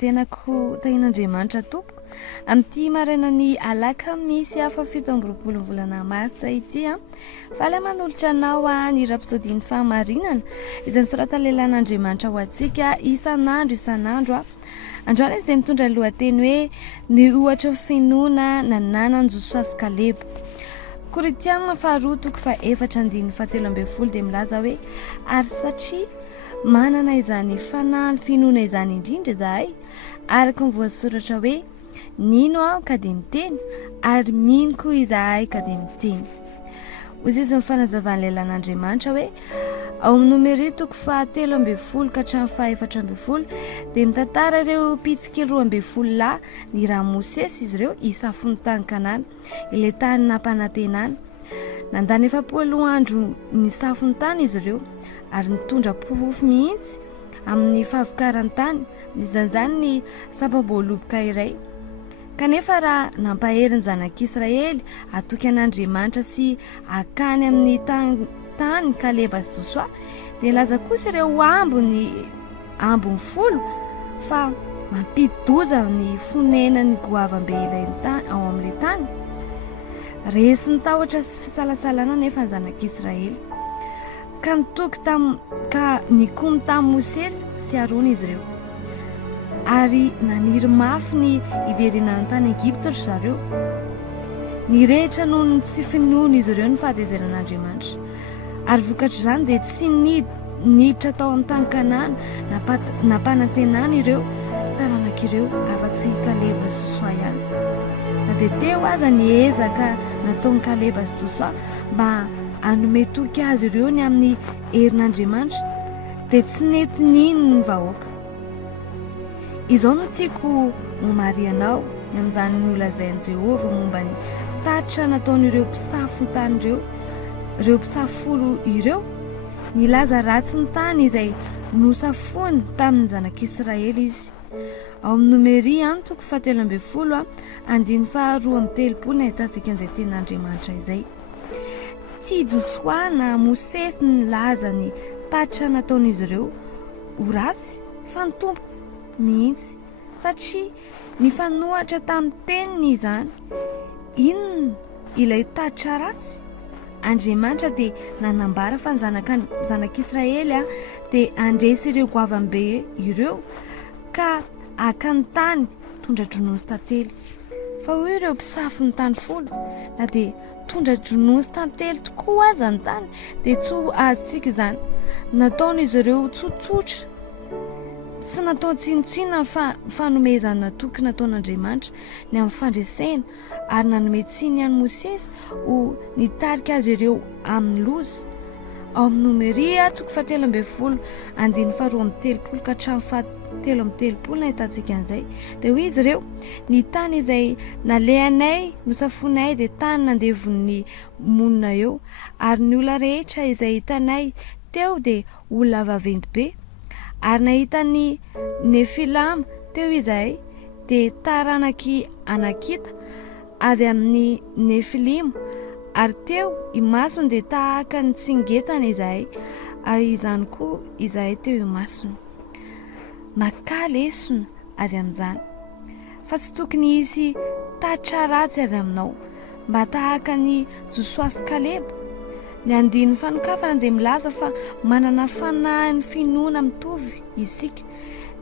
Tenako tain'Andriamanitra tompoko amin'ity marainan'ny alakamisy hafa 7 volana martsa ity faly manolotra anao ny rapsodiny fahamarinana izay nisoratan'ny lehilahin'Andriamanitra ho antsika isan'andro androany izy dia mitondra lohateny hoe ny ohatra Finoana Nananan'I Josoa sy Kaleba. Korinthiana 2:4-7 dia milaza hoe ary satria manana izany fanahy finoana izany indrindra izahay araka ny voasoratra hoe nino aho ka dia miteny ary mino koa izahay ka dia miteny. Hoy izy ny fanazavan'ny lehilahin'Andriamanitra hoe ao amin'ny Nomeria 7:10-14 dia mitantara ireo mpitsikely 12 lahy ny raha Mosesy izy ireo isafon'ny tany Kanana ilay tany nampanantenana. Nandany 70 andro ny safon'ny tany izy ireo ary nitondra porofo mihitsy amin'ny fahavokaran-tany izany ny sambam-boaloboka iray. Kanefa raha nampahery ny zanak'Israely atoky an'Andriamanitra sy akany amin'ny tany Kaleba sy Josoa dia laza kosa ireo ambony 10 fa mampidi-doza ny fonenan'ny goavambe ilay ao amin'ilay tany. Resy ny tahotra sy fisalasalana nefa ny zanak'Israely ka nitoky nikomy tamin'ny Mosesy sy Arona izy ireo ary naniry mafy ny iverenana ny tany Egipta ry zareo. Nirehitra noho ny tsy finoana izy ireo ny fahatezeran'Andriamanitra ary vokatra izany dia tsy niditra tao amin'ny tany Kanana nampanantenana ireo taranak'ireo afa-tsy Kaleba sy Josoa ihany. Na dia teo aza ny ezaka nataon'ny Kaleba sy Josoa mba hanome toky azy ireo ny amin'ny herin'Andriamanitra dia tsy nety nino ny vahoaka. Izao no tiako momary anao ny amin'izany nolazain'i Jehovah momba ny tatitra nataon'ireo mpisafo tany ireo mpisafolo ireo nilaza ratsy ny tany izay nosafony tamin'ny zanak'Israely izy. Ao amin'ny Nomeria 7:12-13 nahitantsika an'izay tenin'Andriamanitra izay. Tsy Josoa na Mosesy nilaza ny tatitra nataon'izy ireo ho ratsy fa ny Tompo mihitsy satria nifanohatra tamin'ny teniny izany. Inona ilay tatitra ratsy? Andriamanitra dia nanambara fa ny zanak'Israely dia andresy ireo goavambe ireo ka akany tany tondra dronosy tantely. Fa hoy ireo mpisafo ny tany folo na dia tondra dronosy tantely tokoa aza ny tany dia tsy azontsika izany. Nataon'izy ireo tsotsotra sy natao tsinotsinona ny fanomezana natoky nataon'Andriamanitra ny amin'ny fandresena ary nanome tsiny an'i Mosesy ho nitarika azy ireo amin'ny loza. Ao amin'ny Nomeria 7:12-13 nahitantsika an'izay dia hoy izy ireo ny tany izay nalehanay nosafonay dia tany nandevon'ny monina eo ary ny olona rehetra izay hitanay teo dia olona vaventy be ary nahitany Nefilama teo izahay dia taranaky anakita avy amin'ny Nefilima ary teo imasony dia tahaka ny tsingetana izahay ary izany koa izahay teo imasony. Maka lesona avy amin'izany fa tsy tokony hisy tatitra ratsy avy aminao mba tahaka ny Josoa sy Kaleba. Ny andinin'ny fanokafana dia milaza fa manana fanahy ny finoana mitovy isika.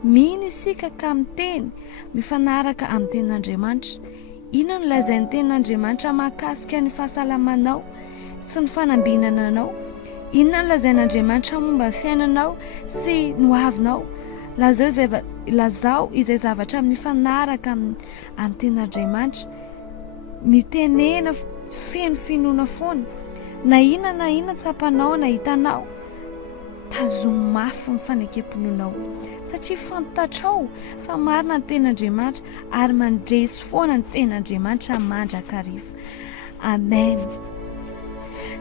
Mino isika ka miteny mifanaraka amin'ny tenin'Andriamanitra. Inona no lazain'ny tenin'Andriamanitra mahakasika ny fahasalamanao sy ny fanambinananao? Inona no lazain'Andriamanitra momba ny fiainanao sy ny hoavinao? Lazao izay zavatra mifanaraka amin'ny tenin'Andriamanitra. Mitenena feno finoana foana. Na inona tsapanao na hitanao tazomy mafy ny fanekempononao satria fantatrao fa marina ny tenin'Andriamanitra ary mandresy foana ny tenin'Andriamanitra mandrakariva. Amen.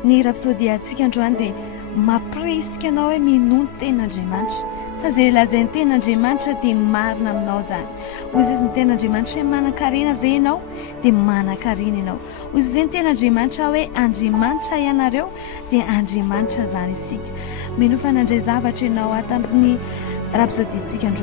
Ny rapsodia antsika androany dia mampirisika anao hoe minono tenin'Andriamanitra fa izay lazain'ny tenin'Andriamanitra dia marina aminao izany. Hoy izy ny tenin'Andriamanitra hoe manan-karena ve ianao dia manan-karena ianao. Hoy izy ny tenin'Andriamanitra hoe Andriamanitra ianareo dia Andriamanitra izany isika. Mino fanandray zavatra ianao ato amin'ny rapsodiantsika androany.